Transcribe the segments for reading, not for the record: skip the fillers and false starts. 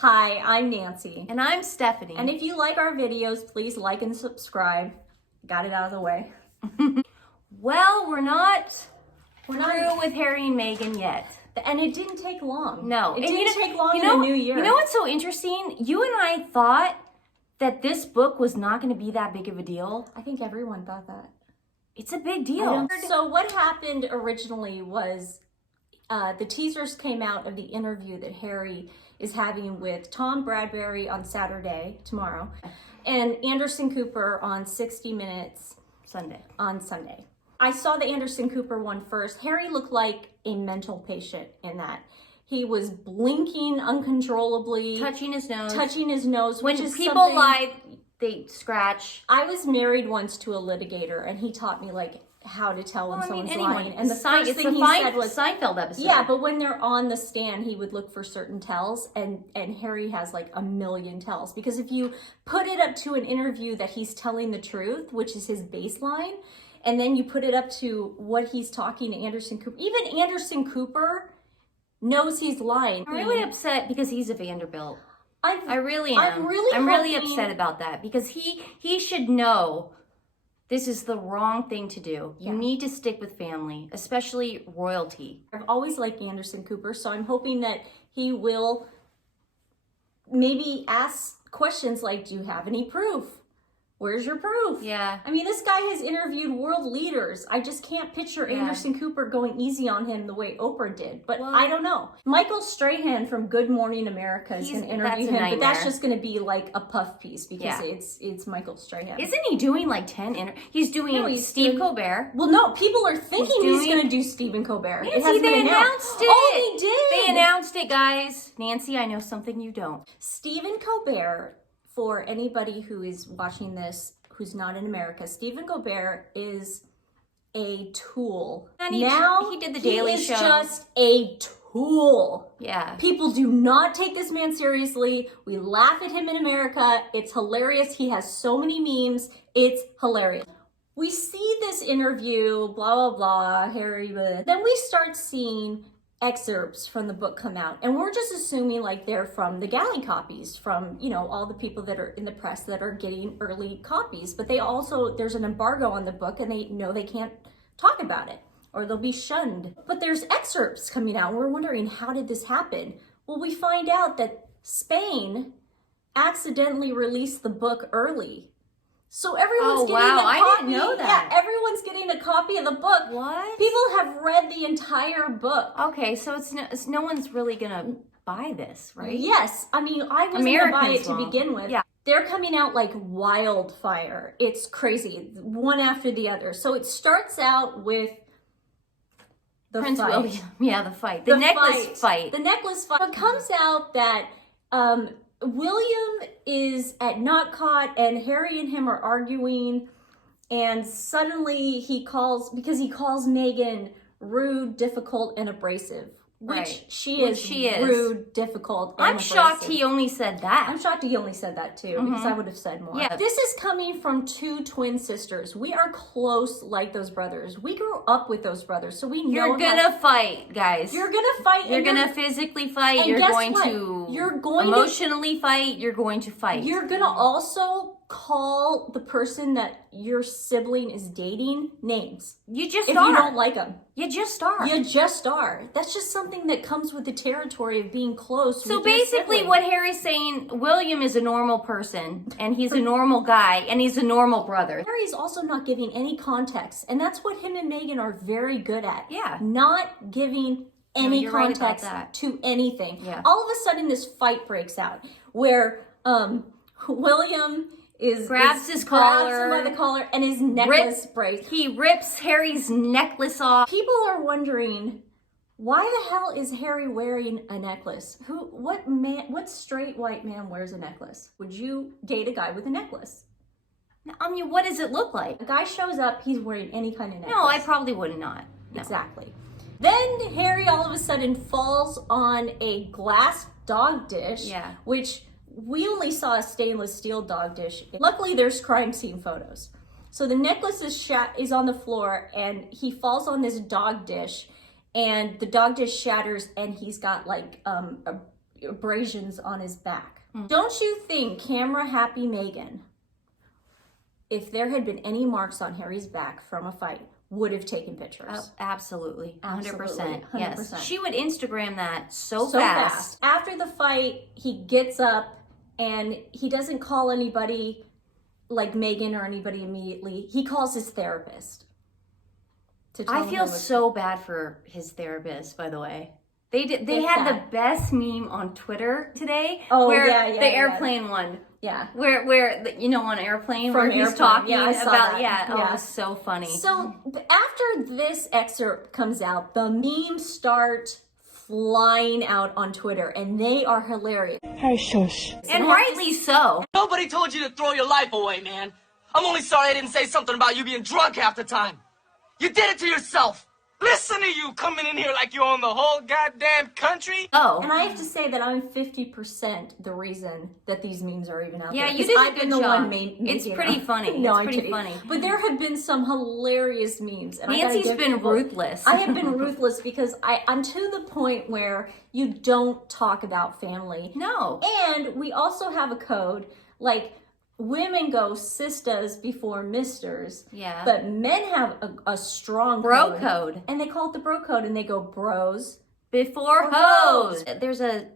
Hi, I'm Nancy. And I'm Stephanie. And if you like our videos, please like and subscribe. Got it out of the way. Well, we're not through with Harry and Meghan yet. And it didn't take long. No. It didn't take long in the new year. You know what's so interesting? You and I thought that this book was not going to be that big of a deal. I think everyone thought that. It's a big deal. So what happened originally was the teasers came out of the interview that Harry is having with Tom Bradbury on Saturday, tomorrow, and Anderson Cooper on 60 Minutes on Sunday. I saw the Anderson Cooper one first. Harry looked like a mental patient in that. He was blinking uncontrollably. Touching his nose. When people lie, they scratch. I was married once to a litigator, and he taught me like how to tell when someone's lying. And the first thing he said was Seinfeld episode. Yeah, but when they're on the stand, he would look for certain tells, and Harry has like a million tells, because if you put it up to an interview that he's telling the truth, which is his baseline, and then you put it up to what he's talking to Anderson Cooper, even Anderson Cooper knows he's lying. I'm really upset because he's a Vanderbilt. I really am. I'm really upset about that, because he should know this is the wrong thing to do. Yeah. You need to stick with family, especially royalty. I've always liked Anderson Cooper, so I'm hoping that he will maybe ask questions like, do you have any proof? Where's your proof? Yeah. I mean, this guy has interviewed world leaders. I just can't picture Anderson Cooper going easy on him the way Oprah did. But I don't know. Michael Strahan from Good Morning America is going to interview him, but that's just going to be like a puff piece, because it's Michael Strahan. Isn't he doing like 10 He's doing Steve Colbert. Well, no, people are thinking he's going to do Stephen Colbert. Nancy, they announced it. Oh, they did. They announced it, guys. Nancy, I know something you don't. Stephen Colbert, for anybody who is watching this who's not in America, Stephen Colbert is a tool. And he did the Daily Show. He is just a tool. Yeah. People do not take this man seriously. We laugh at him in America. It's hilarious. He has so many memes. It's hilarious. We see this interview, blah, blah, blah, Harry, blah. Then we start seeing excerpts from the book come out, and we're just assuming like they're from the galley copies, from, you know, all the people that are in the press that are getting early copies. But they also, there's an embargo on the book, and they know they can't talk about it or they'll be shunned. But there's excerpts coming out, and we're wondering, how did this happen? Well, we find out that Spain accidentally released the book early. So everyone's getting a copy. I didn't know that. Yeah, everyone's getting a copy of the book. What? People have read the entire book. Okay, so it's no one's really gonna buy this, right? Yes. I mean, I wasn't gonna buy it to begin with. Yeah. They're coming out like wildfire. It's crazy, one after the other. So it starts out with the Prince fight. William. Yeah, the fight. The necklace fight. The necklace fight. It comes out that William is at Notcott, and Harry and him are arguing, and suddenly he calls Meghan rude, difficult, and abrasive. Which she is rude, difficult, and abrasive. Shocked he only said that. I'm shocked he only said that too, because I would have said more. Yeah. This is coming from two twin sisters. We are close like those brothers. We grew up with those brothers, so we know. You're gonna fight, guys. You're gonna fight. You're gonna physically fight. You're going to emotionally fight. You're going to fight. You're gonna also call the person that your sibling is dating names. You just if are. You don't like them. You just are. You just are. That's just something that comes with the territory of being close. So basically what Harry's saying, William is a normal person, and he's a normal guy, and he's a normal brother. Harry's also not giving any context, and that's what him and Meghan are very good at. Yeah. Not giving any context to anything. Yeah. All of a sudden this fight breaks out where William grabs him by the collar, and his necklace breaks. He rips Harry's necklace off. People are wondering, why the hell is Harry wearing a necklace? What straight white man wears a necklace? Would you date a guy with a necklace? I mean, what does it look like? A guy shows up, he's wearing any kind of necklace. No, I probably would not. No. Exactly. Then Harry all of a sudden falls on a glass dog dish, which we only saw a stainless steel dog dish. Luckily, there's crime scene photos. So the necklace is on the floor, and he falls on this dog dish, and the dog dish shatters, and he's got like abrasions on his back. Don't you think camera happy Meghan, if there had been any marks on Harry's back from a fight, would have taken pictures? Oh, absolutely. 100%. Absolutely, 100%. Yes. She would Instagram that so So fast. fast. After the fight, he gets up and he doesn't call anybody like Meghan or anybody immediately. He calls his therapist. To tell I him feel what- so bad for his therapist, by the way. They If had the that. best meme on Twitter today. Oh, where yeah, the airplane one. Yeah. Where you know, on airplane From where he's Airplane. talking Yeah, I saw about that. oh, Yeah. it was so funny. So after this excerpt comes out, the memes start flying out on Twitter, and they are hilarious. and rightly so. Nobody told you to throw your life away, man. I'm only sorry I didn't say something about you being drunk half the time. You did it to yourself. Listen to you coming in here like you own the whole goddamn country. Oh. And I have to say that I'm 50% the reason that these memes are even out Yeah, there. you 'cause did a I've been good the job. one making It's them. pretty funny. No, It's I'm pretty kidding. funny. But there have been some hilarious memes. And I gotta Nancy's give been people- ruthless. I have been ruthless because I'm to the point where you don't talk about family. No. And we also have a code, like women go sisters before misters. Yeah. But men have a strong Bro code. And they call it the bro code, and they go bros. Before Or hoes. hoes. There's a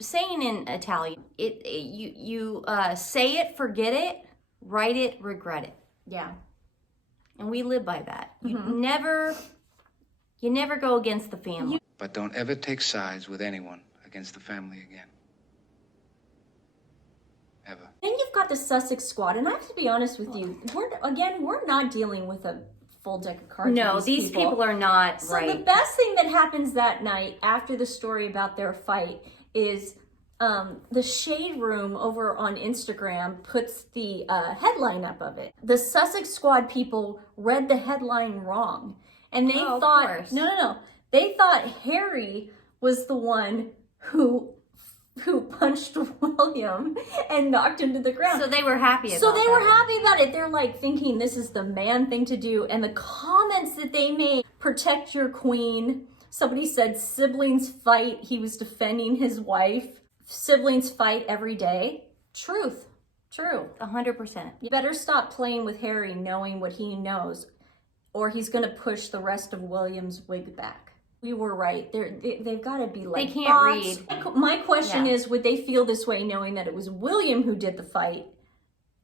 saying in Italian. You say it, forget it, write it, regret it. Yeah. And we live by that. Mm-hmm. You never go against the family. But don't ever take sides with anyone against the family again. Ever. Then you've got the Sussex squad, and I have to be honest with you. We're not dealing with a full deck of cards. No, with these people are not So right. the best thing that happens that night after the story about their fight is the Shade Room over on Instagram puts the headline up of it. The Sussex squad people read the headline wrong, and they Oh, of thought course. no, they thought Harry was the one who punched William and knocked him to the ground. So they were happy about So they were that. happy about it. They're like thinking this is the man thing to do. And the comments that they made, protect your queen. Somebody said siblings fight. He was defending his wife. Siblings fight every day. Truth. True. 100%. You better stop playing with Harry knowing what he knows, or he's going to push the rest of William's wig back. We were right. They've got to be like They can't bots. read. My question Yeah. is, would they feel this way knowing that it was William who did the fight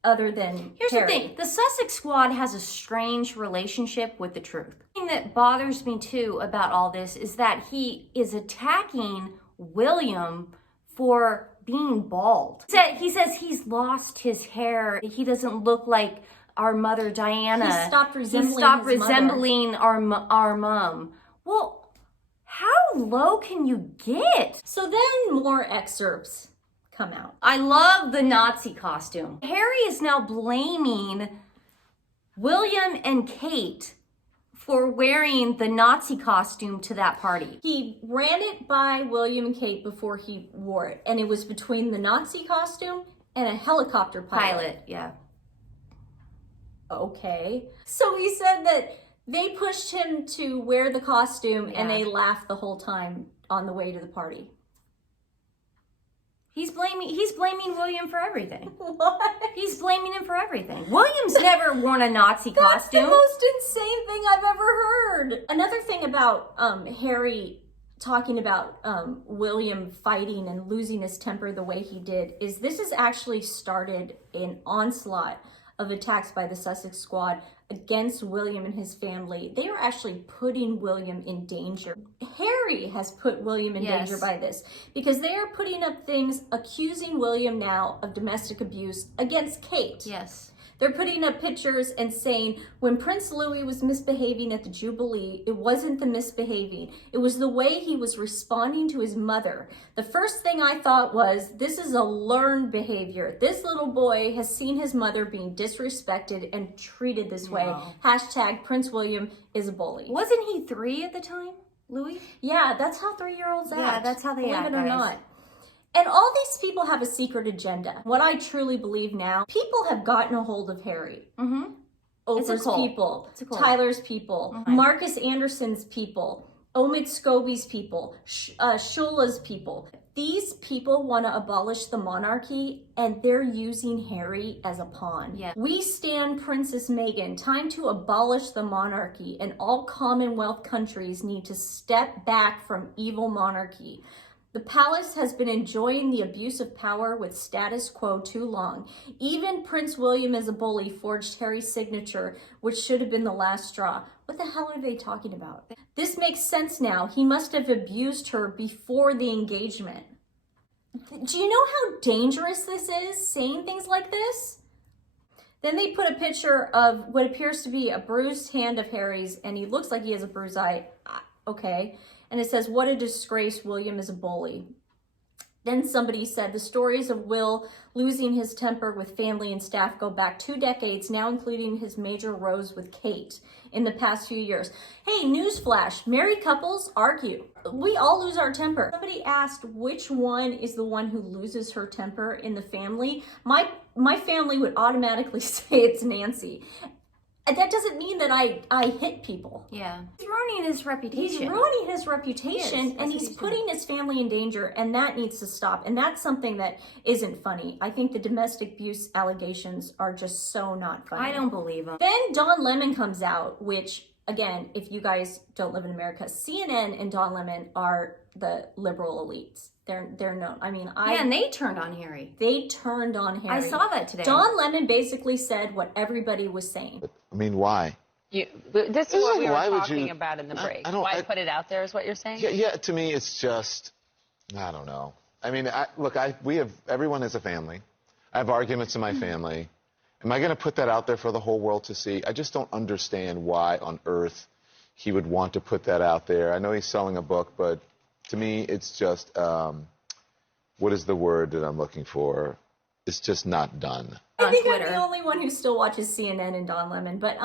other than Here's Harry? the thing. The Sussex squad has a strange relationship with the truth. The thing that bothers me too about all this is that he is attacking William for being bald. He says he's lost his hair. He doesn't look like our mother Diana. He stopped resembling He stopped his mother. resembling our mom. Well, how low can you get? So then more excerpts come out. I love the Nazi costume. Harry is now blaming William and Kate for wearing the Nazi costume to that party. He ran it by William and Kate before he wore it, and it was between the Nazi costume and a helicopter pilot. Yeah. Okay. So he said that they pushed him to wear the costume and Yeah. they laughed the whole time on the way to the party. He's blaming William for everything. What? He's blaming him for everything. William's never worn a Nazi That's the costume. most insane thing I've ever heard. Another thing about Harry talking about William fighting and losing his temper the way he did is this has actually started an onslaught of attacks by the Sussex squad against William and his family. They are actually putting William in danger. Harry has put William in Yes. danger by this because they are putting up things accusing William now of domestic abuse against Kate. Yes. They're putting up pictures and saying when Prince Louis was misbehaving at the Jubilee, it wasn't the misbehaving. It was the way he was responding to his mother. The first thing I thought was, this is a learned behavior. This little boy has seen his mother being disrespected and treated this way. Wow. Hashtag Prince William is a bully. Wasn't he 3 at the time, Louis? Yeah, that's how 3-year-olds act. Yeah, that's how they Believe act, it or guys. not. And all these people have a secret agenda. What I truly believe now, people have gotten a hold of Harry. Mm-hmm. It's a Oprah's cult. people, It's a cult. Tyler's people, Mhm. Marcus Anderson's people, Omid Scobie's people, Shula's people. These people want to abolish the monarchy, and they're using Harry as a pawn. Yeah. We stand Princess Meghan. Time to abolish the monarchy, and all Commonwealth countries need to step back from evil monarchy. The palace has been enjoying the abuse of power with status quo too long. Even Prince William as a bully forged Harry's signature, which should have been the last straw. What the hell are they talking about? This makes sense now. He must have abused her before the engagement. Do you know how dangerous this is, saying things like this? Then they put a picture of what appears to be a bruised hand of Harry's, and he looks like he has a bruised eye. Okay. And it says, what a disgrace, William is a bully. Then somebody said, the stories of Will losing his temper with family and staff go back 2 decades, now including his major rows with Kate in the past few years. Hey, newsflash, married couples argue. We all lose our temper. Somebody asked which one is the one who loses her temper in the family. My family would automatically say it's Nancy. And that doesn't mean that I hit people. Yeah. He's ruining his reputation. He's ruining his reputation, and he's putting his family in danger, and that needs to stop. And that's something that isn't funny. I think the domestic abuse allegations are just so not funny. I don't believe him. Then Don Lemon comes out, which, again, if you guys don't live in America, CNN and Don Lemon are the liberal elites. They're known. I mean, Yeah, and they turned on Harry. They turned on Harry. I saw that today. Don Lemon basically said what everybody was saying. I mean, why? This is what we were Why would talking you- about in the break. I Put it out there is what you're saying? Yeah, to me, it's just, I don't know. I mean, everyone has a family. I have arguments in my family. Am I going to put that out there for the whole world to see? I just don't understand why on earth he would want to put that out there. I know he's selling a book, but to me, it's just, what is the word that I'm looking for? It's just not done. I think Twitter. I'm the only one who still watches CNN and Don Lemon, but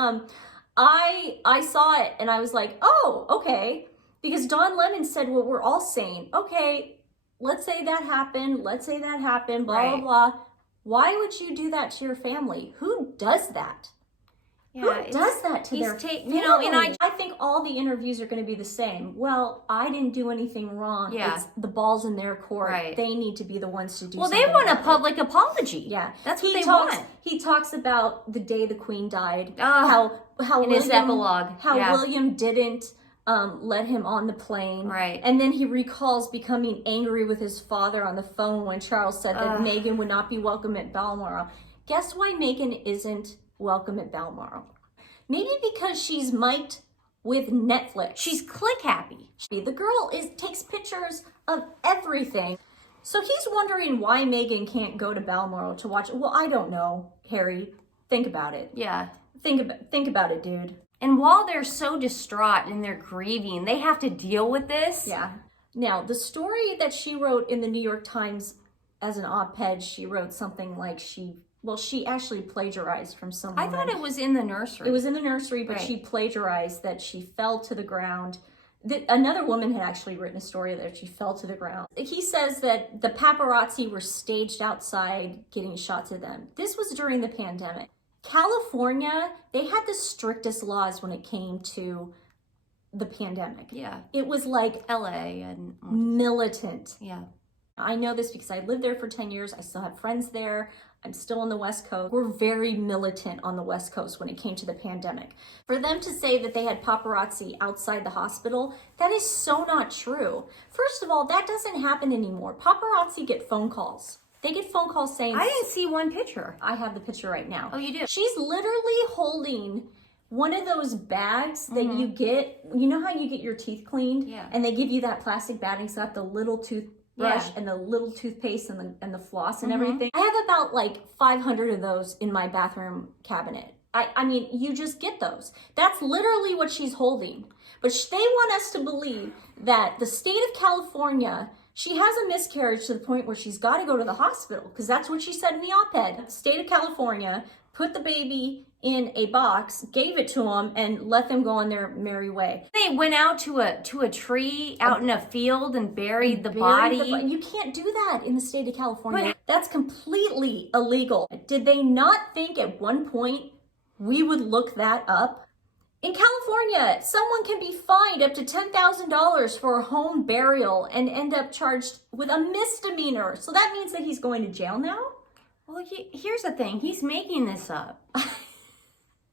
I saw it and I was like, oh, okay, because Don Lemon said what we're all saying. Okay, let's say that happened. Let's say that happened. Blah Right. blah blah. Why would you do that to your family? Who does that? Yeah, Who does that to he's their family? you know, and I think all the interviews are going to be the same. Well, I didn't do anything wrong. Yeah. It's the ball's in their court. Right. They need to be the ones to do Well, something they want a about it. public apology. Yeah, That's what he they talks, want. He talks about the day the Queen died. Oh, how in William, his epilogue, how yeah. William didn't let him on the plane. Right. And then he recalls becoming angry with his father on the phone when Charles said that Meghan would not be welcome at Balmoral. Guess why Meghan isn't welcome at Balmoral? Maybe because she's mic'd with Netflix. She's click happy. The girl takes pictures of everything. So he's wondering why Meghan can't go to Balmoral to watch it. Well, I don't know, Harry. Think about it. Yeah. Think about it, dude. And while they're so distraught and they're grieving, they have to deal with this. Yeah. Now, the story that she wrote in the New York Times as an op-ed, she wrote something like she actually plagiarized from someone. I thought it was in the nursery. It was in the nursery, but Right. she plagiarized that she fell to the ground. Another woman had actually written a story that she fell to the ground. He says that the paparazzi were staged outside getting shots of them. This was during the pandemic. California, they had the strictest laws when it came to the pandemic. Yeah. It was like LA and militant. yeah. I know this because I lived there for 10 years. I still have friends there. I'm still on the West Coast. We're very militant on the West Coast when it came to the pandemic. For them to say that they had paparazzi outside the hospital, that is so not true. First of all, that doesn't happen anymore. Paparazzi get phone calls. They get phone calls saying, I didn't see one picture. I have the picture right now. Oh, you do? She's literally holding one of those bags that you get, you know how you get your teeth cleaned? Yeah. And they give you that plastic bag and it's got the little toothbrush Yeah. and the little toothpaste and the floss and everything. I have about like 500 of those in my bathroom cabinet. I mean, you just get those. That's literally what she's holding. But they want us to believe that the state of California, she has a miscarriage to the point where she's got to go to the hospital because that's what she said in the op-ed. The state of California put the baby in a box, gave it to them, and let them go on their merry way. They went out to a tree out in a field and buried the body. You can't do that in the state of California. That's completely illegal. Did they not think at one point we would look that up In California, someone can be fined up to $10,000 for a home burial and end up charged with a misdemeanor. So that means that he's going to jail now? Well, here's the thing. He's making this up.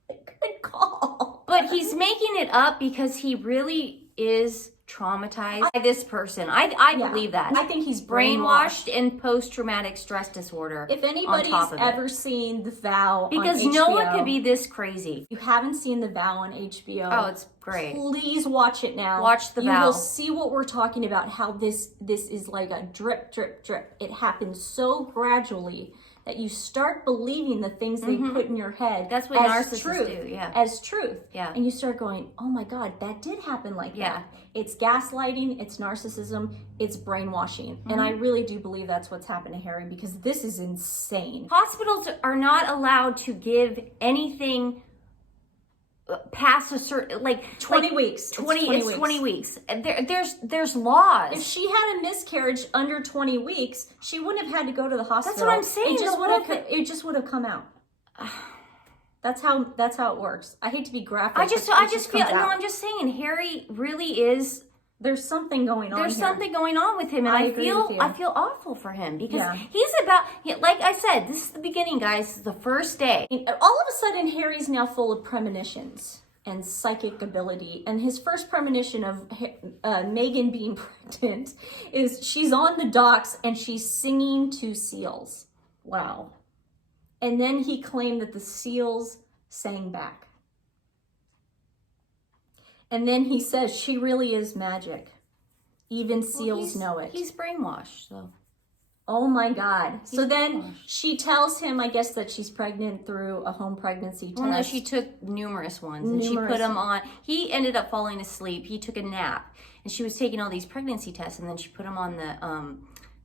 Good call. But he's making it up because he really is traumatized by this person. I believe that. I think he's brainwashed and post-traumatic stress disorder. If on anybody's top of it. ever seen The Vow Because on HBO, no one could be this crazy. you haven't seen The Vow on HBO. Oh, it's great. Please watch it now. Watch The You Vow. will see what we're talking about, how this is like a drip, drip, drip. It happens so gradually that you start believing the things they put in your head. That's what as narcissists truth, do, yeah. As truth. Yeah. And you start going, oh my God, that did happen like Yeah. that. It's gaslighting, it's narcissism, it's brainwashing. And Mm-hmm. I really do believe that's what's happened to Harry because this is insane. Hospitals are not allowed to give anything past a certain, 20 weeks. 20 weeks. There's laws. If she had a miscarriage under 20 weeks, she wouldn't have had to go to the hospital. what I'm saying, It just would have come out. That's how it works. I hate to be graphic. I but just it feel comes out. I'm just saying Harry really is. There's something going on. There's here. something going on with him, and I I agree with you. feel awful for him because Yeah. he's about, like I said, this is the beginning, guys. This is the first day. All of a sudden, Harry's now full of premonitions and psychic ability. And his first premonition of Meghan being pregnant is she's on the docks and she's singing to seals. Wow. And then he claimed that the seals sang back. And then he says she really is magic. Even seals know it. He's brainwashed, so. Oh my God. So then brainwashed. she tells him, I guess, that she's pregnant through a home pregnancy test. Well, no, she took numerous ones, and she put him on. He ended up falling asleep. He took a nap, and she was taking all these pregnancy tests, and then she put him on the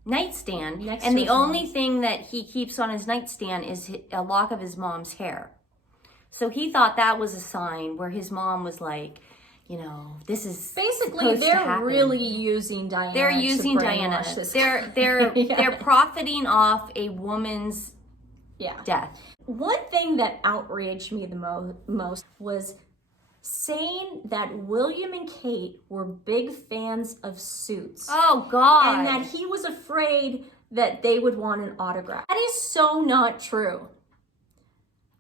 nightstand. Next And to the his only thing that he keeps on his nightstand is a lock of his mom's hair. So he thought that was a sign where his mom was like, you know, this is Basically, supposed to they're happen. really using Diana. They're to using brainwash Diana. this They're guy. they're profiting off a woman's Yeah. death. One thing that outraged me the most was saying that William and Kate were big fans of Suits. Oh God! And that he was afraid that they would want an autograph. That is so not true.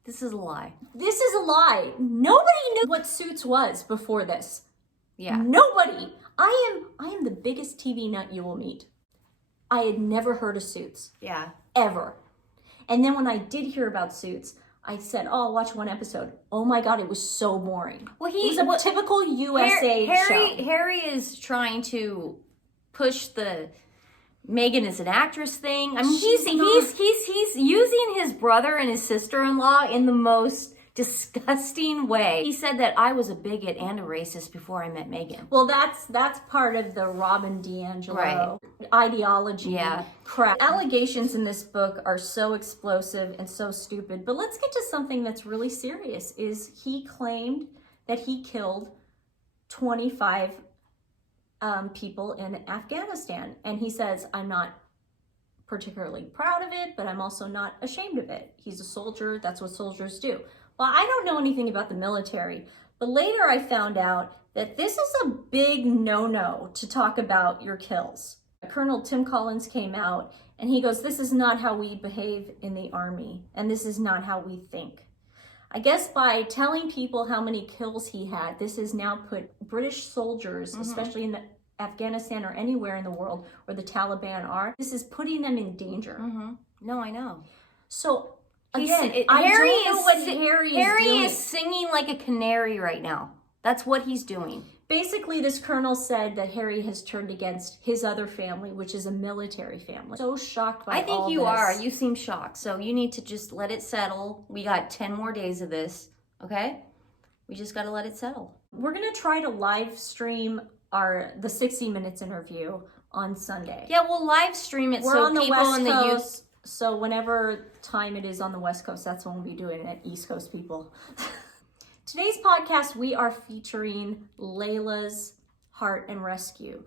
This is a lie. This is a lie. Nobody knew what Suits was before this. Yeah. Nobody. I am the biggest TV nut you will meet. I had never heard of Suits. Yeah. Ever. And then when I did hear about Suits, I said, oh, I'll watch one episode. Oh my God, it was so boring. Well, it was a typical USA show. Harry is trying to push the Meghan is an actress thing. I mean, he's using his brother and his sister-in-law in the most disgusting way. He said that I was a bigot and a racist before I met Meghan. Well, that's part of the Robin DiAngelo ideology. Yeah. Crap. Allegations in this book are so explosive and so stupid. But let's get to something that's really serious. Is he claimed that he killed 25 people in Afghanistan. And he says, I'm not particularly proud of it, but I'm also not ashamed of it. He's a soldier. That's what soldiers do. Well, I don't know anything about the military, but later I found out that this is a big no-no to talk about your kills. Colonel Tim Collins came out and he goes, this is not how we behave in the Army, and this is not how we think. I guess by telling people how many kills he had, this has now put British soldiers, especially in Afghanistan or anywhere in the world where the Taliban are, this is putting them in danger. No, I know. So, He's- again, I Harry don't know is what si- Harry is Harry doing. is singing like a canary right now. That's what he's doing. Basically, this colonel said that Harry has turned against his other family, which is a military family. So shocked by I think all you this. are. You seem shocked. So you need to just let it settle. We got 10 more days of this, okay? We just got to let it settle. We're going to try to live stream the 60 Minutes interview on Sunday. Yeah, we'll live stream it We're so on the people West in the youth. Coast, so whenever time it is on the West Coast, that's when we'll be doing it, East Coast people. Today's podcast, we are featuring Layla's Heart and Rescue.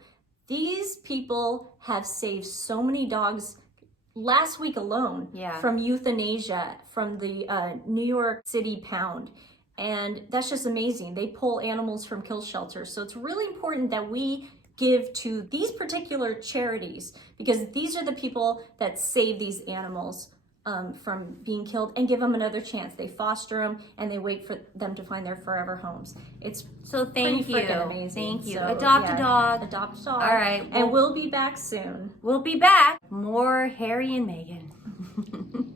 These people have saved so many dogs last week alone Yeah. from euthanasia, from the New York City Pound. And that's just amazing. They pull animals from kill shelters. So it's really important that we give to these particular charities, because these are the people that save these animals from being killed and give them another chance. They foster them and they wait for them to find their forever homes. It's So thank pretty you. freaking amazing. Thank you. So, Adopt a yeah, dog. Adopt a dog. All right. And we'll be back soon. We'll be back. More Harry and Meghan.